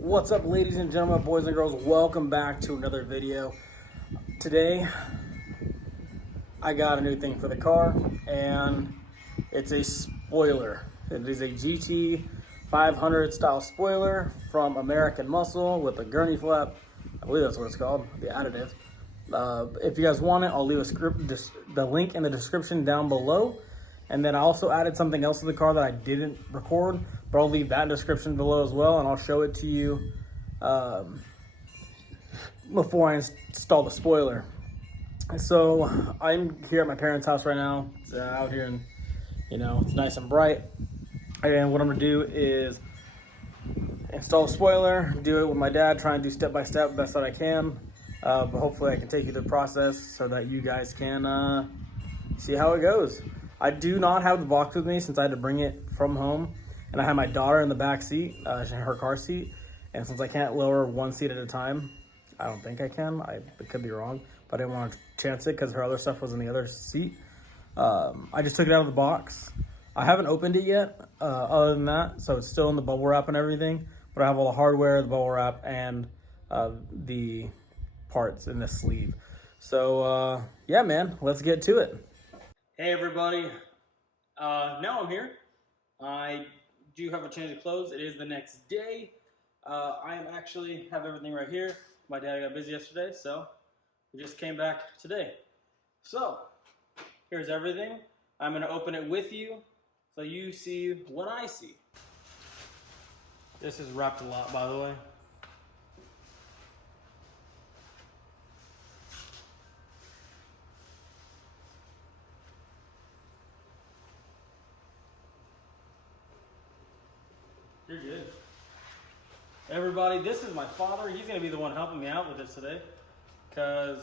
What's up, ladies and gentlemen, boys and girls? Welcome back to another video. Today I got a new thing for the car, and it's a spoiler. It is a GT500 style spoiler from American Muscle with a gurney flap. I believe that's what it's called, the additive. If you guys want it, I'll leave the link in the description down below. And then I also added something else to the car that I didn't record, but I'll leave that in the description below as well, and I'll show it to you before I install the spoiler. So I'm here at my parents' house right now. It's out here, and it's nice and bright. And what I'm gonna do is install a spoiler, do it with my dad, try and do step by step best that I can. But hopefully I can take you through the process so that you guys can see how it goes. I do not have the box with me since I had to bring it from home, and I have my daughter in the back seat, her car seat, and since I can't lower one seat at a time, I don't think I can. I could be wrong, but I didn't want to chance it because her other stuff was in the other seat. I just took it out of the box. I haven't opened it yet, other than that, so it's still in the bubble wrap and everything, but I have all the hardware, the bubble wrap, and the parts in this sleeve. So yeah, man, let's get to it. Hey everybody, now I'm here. I do have a change of clothes. It is the next day. I am actually have everything right here. My dad got busy yesterday, so we just came back today. So here's everything. I'm gonna open it with you so you see what I see. This is wrapped a lot, by the way. You're good. Everybody, this is my father. He's going to be the one helping me out with this today because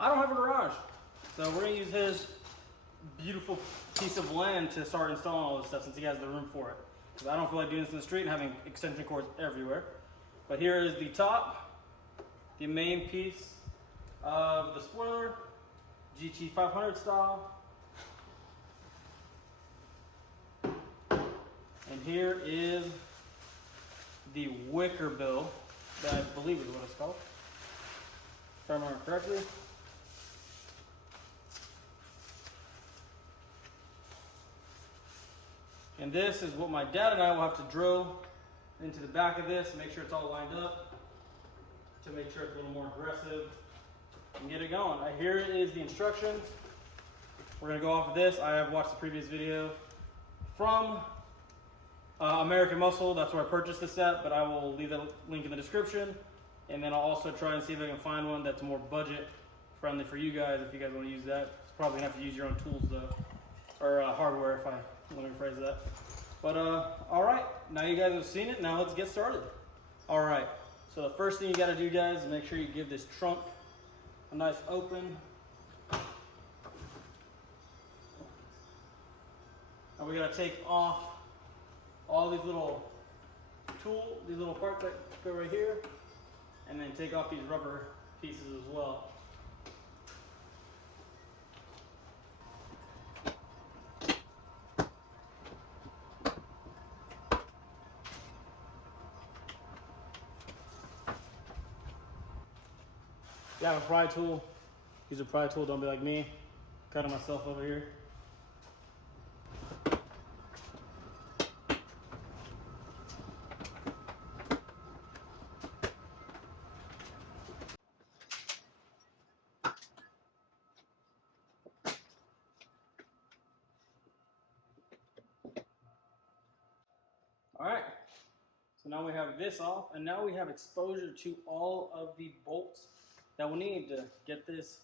I don't have a garage. So we're going to use his beautiful piece of land to start installing all this stuff since he has the room for it. Because I don't feel like doing this in the street and having extension cords everywhere. But here is the top, the main piece of the spoiler, GT500 style. And here is the wicker bill, that I believe is what it's called, if I remember correctly. And this is what my dad and I will have to drill into the back of this, make sure it's all lined up, to make sure it's a little more aggressive, and get it going. Here is the instructions. We're going to go off of this. I have watched the previous video from American Muscle. That's where I purchased this at, but I will leave the link in the description. And then I'll also try and see if I can find one that's more budget friendly for you guys if you guys want to use that. It's probably gonna have to use your own tools though, or hardware if I let me phrase that. But all right, now you guys have seen it. Now let's get started. All right, so the first thing you got to do, guys, is make sure you give this trunk a nice open. And we got to take off all these little parts that go right here, and then take off these rubber pieces as well. If you have a pry tool, use a pry tool, don't be like me, cutting myself over here. All right, so now we have this off, and now we have exposure to all of the bolts that we need to get this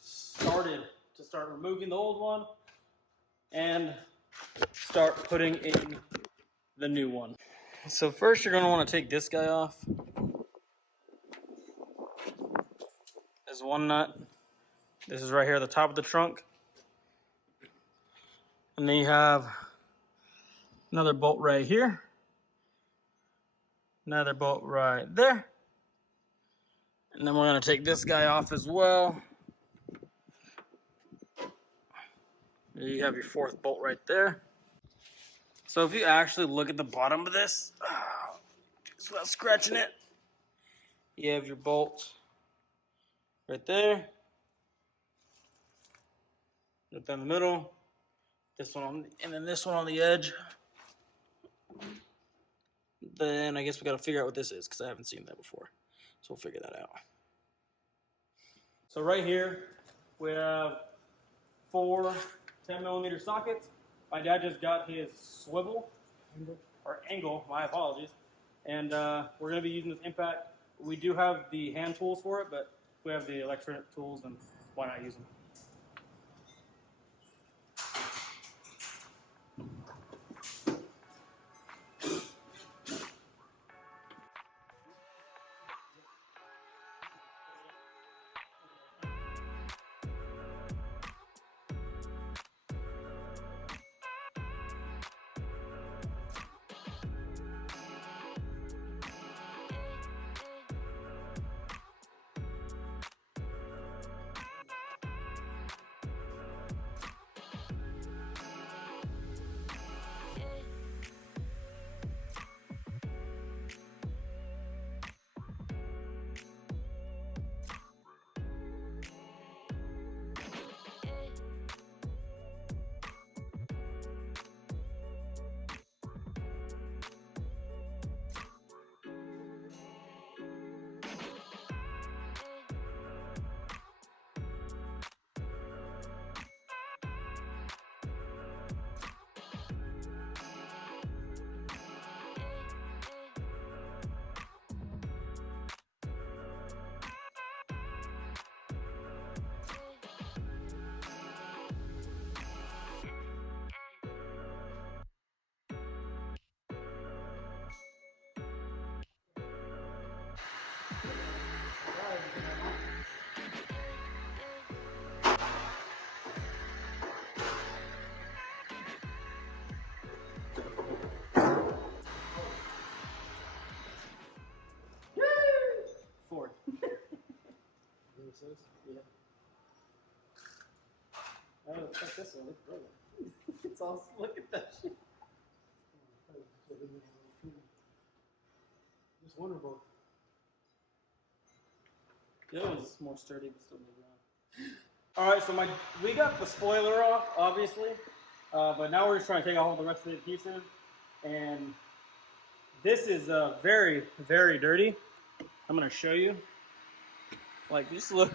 started, to start removing the old one and start putting in the new one. So first you're going to want to take this guy off. There's one nut. This is right here at the top of the trunk. And then you have another bolt right here. Another bolt right there. And then we're going to take this guy off as well. You have your fourth bolt right there. So if you actually look at the bottom of this, just without scratching it. You have your bolt right there. Right down the middle. This one on, and then this one on the edge. Then I guess we got to figure out what this is because I haven't seen that before. So we'll figure that out. So right here, we have 4 10mm sockets. My dad just got his swivel, or angle, my apologies. And we're going to be using this impact. We do have the hand tools for it, but if we have the electric tools, then why not use them? Ford. Yeah. Oh, check this one. Look, brother. It's all. Look at that shit. Just wonderful. The other one's more sturdy, but still move around. All right, so we got the spoiler off, obviously, but now we're just trying to take off all the rest of the adhesive, and this is very, very dirty. I'm gonna show you. Like, just look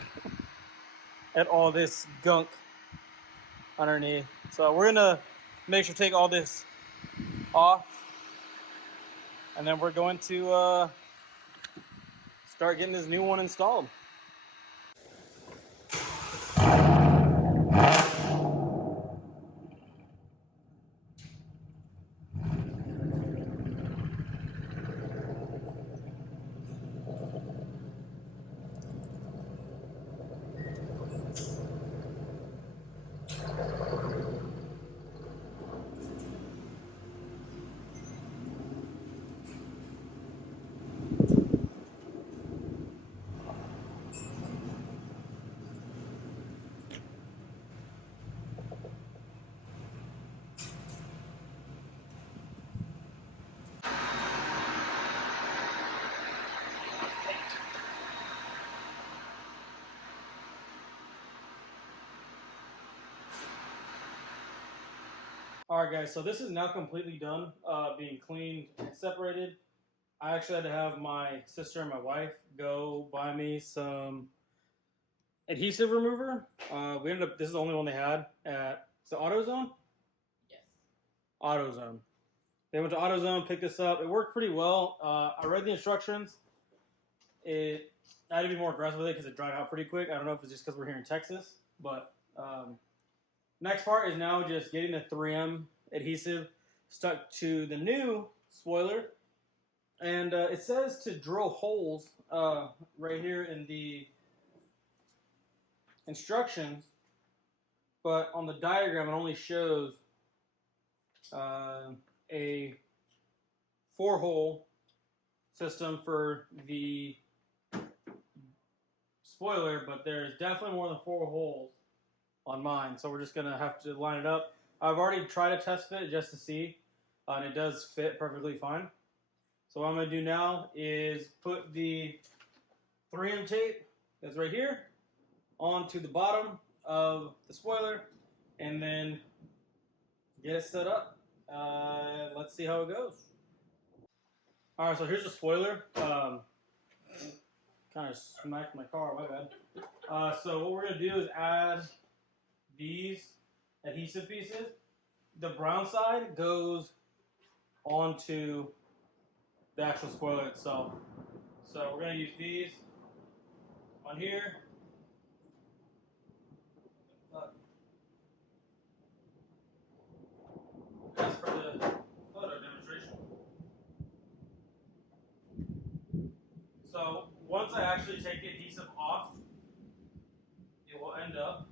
at all this gunk underneath. So we're gonna make sure to take all this off, and then we're going to start getting this new one installed. All right, guys, so this is now completely done, being cleaned and separated. I actually had to have my sister and my wife go buy me some adhesive remover. We ended up, this is the only one they had at, is it AutoZone? Yes. AutoZone. They went to AutoZone, picked this up. It worked pretty well. I read the instructions. I had to be more aggressive with it because it dried out pretty quick. I don't know if it's just because we're here in Texas, but next part is now just getting the 3M adhesive stuck to the new spoiler. And it says to drill holes right here in the instructions, but on the diagram it only shows a 4-hole system for the spoiler, but there's definitely more than 4 holes on mine, so we're just gonna have to line it up. I've already tried a test fit just to see, and it does fit perfectly fine. So So what I'm going to do now is put the 3M tape that's right here onto the bottom of the spoiler and then get it set up. Let's see how it goes. All right, so here's the spoiler. Kind of smacked my car, my bad. So what we're going to do is add these adhesive pieces. The brown side goes onto the actual spoiler itself. So we're going to use these on here. That's for the photo demonstration. So once I actually take the adhesive off, it will end up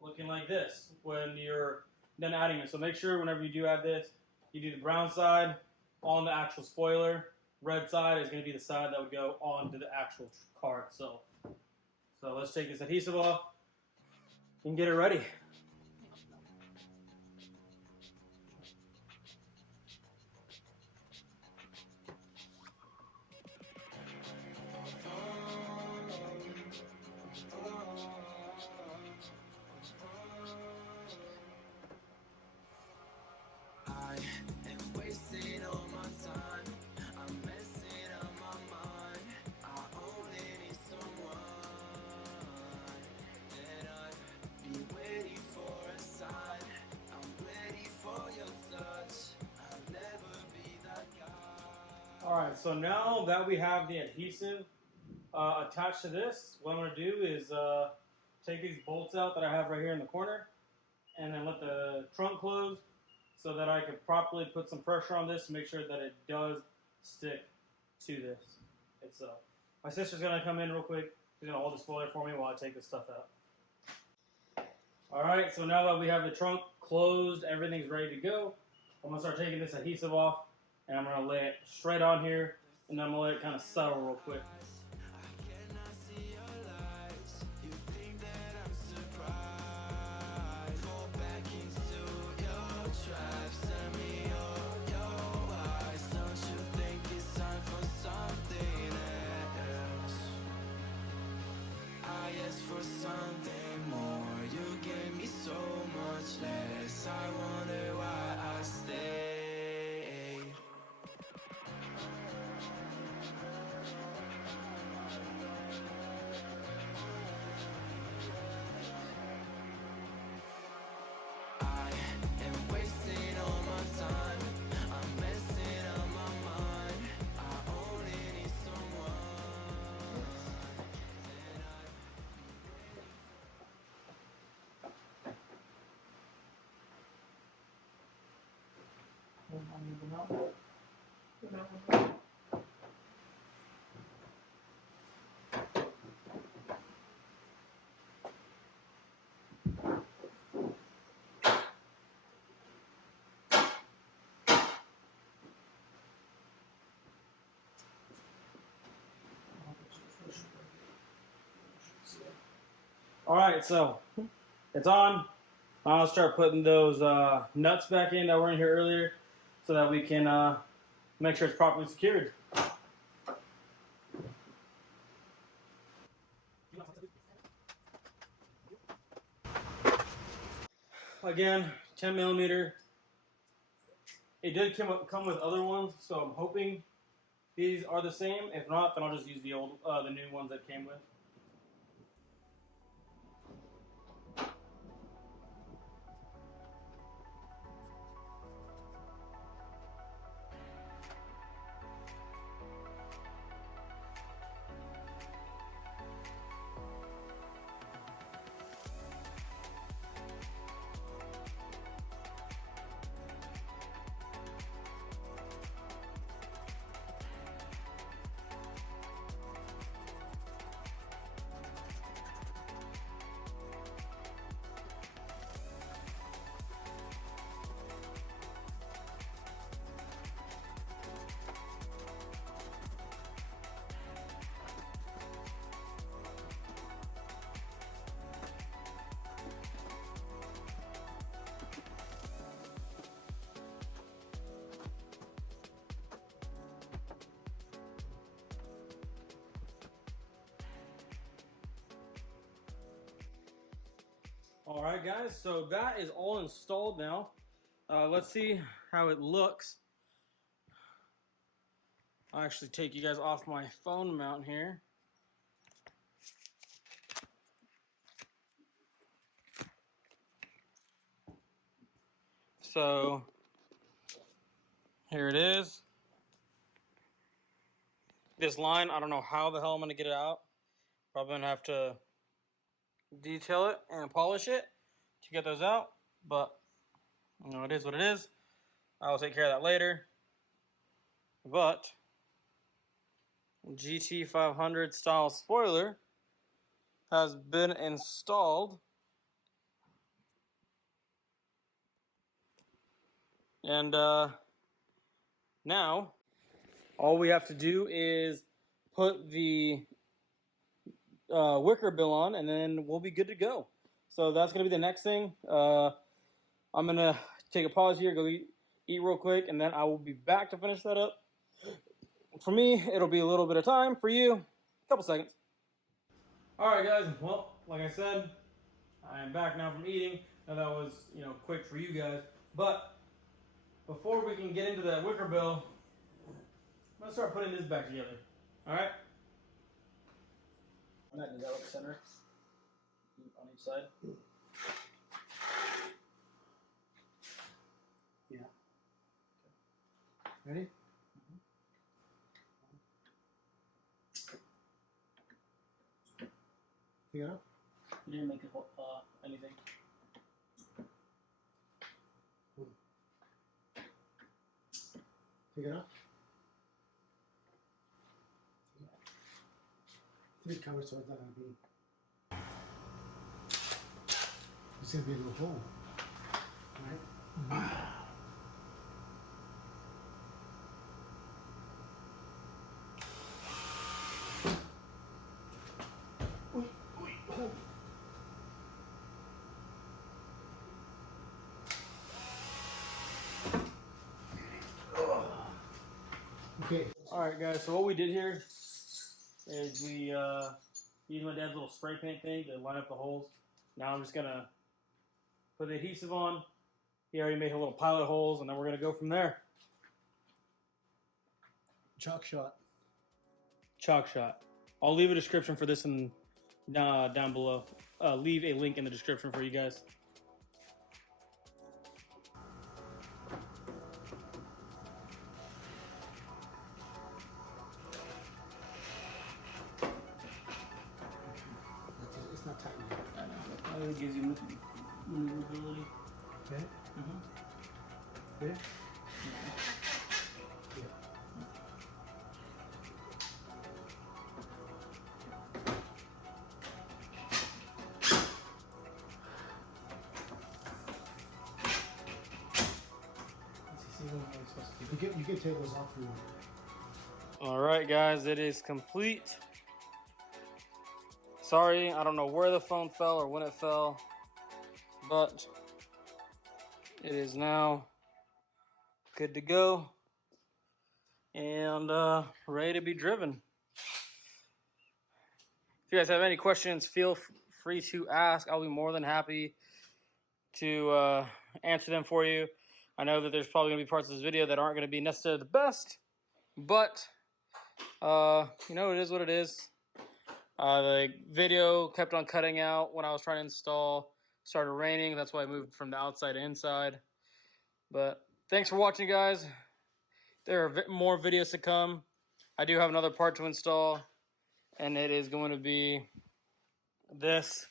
looking like this when you're done adding it. So make sure whenever you do add this, you do the brown side on the actual spoiler. Red side is going to be the side that would go onto the actual car itself. So let's take this adhesive off and get it ready. I am wasting all my time. I'm messing up my mind. I only need someone that I'd be waiting for inside. I'm ready for your touch. I'll never be that guy. Alright, so now that we have the adhesive attached to this, what I'm going to do is take these bolts out that I have right here in the corner and then let the trunk close so that I can properly put some pressure on this to make sure that it does stick to this itself. My sister's going to come in real quick. She's going to hold the spoiler for me while I take this stuff out. Alright, so now that we have the trunk closed, everything's ready to go. I'm going to start taking this adhesive off and I'm going to lay it straight on here and then I'm going to let it kind of settle real quick. Send me your eyes. Don't you think it's time for something else? I asked for something more. You gave me so much less. I wonder why I stayed. I am wasting all my time. I'm messing up my mind. I only need someone that I'd Alright, so it's on. I'll start putting those nuts back in that were in here earlier so that we can make sure it's properly secured. Again, 10 millimeter. It did come with other ones, so I'm hoping these are the same. If not, then I'll just use the new ones that came with. All right, guys, so that is all installed now. Let's see how it looks. I'll actually take you guys off my phone mount here. So here it is. This line, I don't know how the hell I'm gonna get it out. Probably gonna have to detail it and polish it to get those out, but you know, it is what it is. I will take care of that later. But GT500 style spoiler has been installed, and now all we have to do is put the wicker bill on, and then we'll be good to go. So that's gonna be the next thing. I'm gonna take a pause here, go eat real quick, and then I will be back to finish that up. For me, it'll be a little bit of time. For you, a couple seconds. All right, guys. Well, like I said, I am back now from eating. Now that was, you know, quick for you guys. But before we can get into that wicker bill, I'm gonna start putting this back together. All right. Does that look center on each side? Yeah. Ready? Pick it up. You didn't make it anything. Pick it up. Three covers, so it's not gonna be. It's gonna be a little hole, right? Okay. All right, guys. So what we did here is we used my dad's little spray paint thing to line up the holes. Now I'm just gonna put the adhesive on. He already made a little pilot holes, and then we're gonna go from there. Chalk shot. Chalk shot. I'll leave a description for this and down below. Leave a link in the description for you guys. It's not tight enough. I know. It gives you maneuverability. Okay. Yeah. Yeah. You can take those off for you. All right, guys, it is complete. Sorry, I don't know where the phone fell or when it fell, but it is now good to go and ready to be driven. If you guys have any questions, feel free to ask. I'll be more than happy to answer them for you. I know that there's probably going to be parts of this video that aren't going to be necessarily the best, but you know, it is what it is. The video kept on cutting out when I was trying to install. It started raining. That's why I moved from the outside to inside. But thanks for watching, guys. There are more videos to come. I do have another part to install, and it is going to be this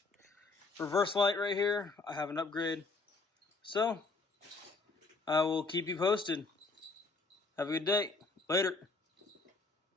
reverse light right here. I have an upgrade. So I will keep you posted. Have a good day. Later.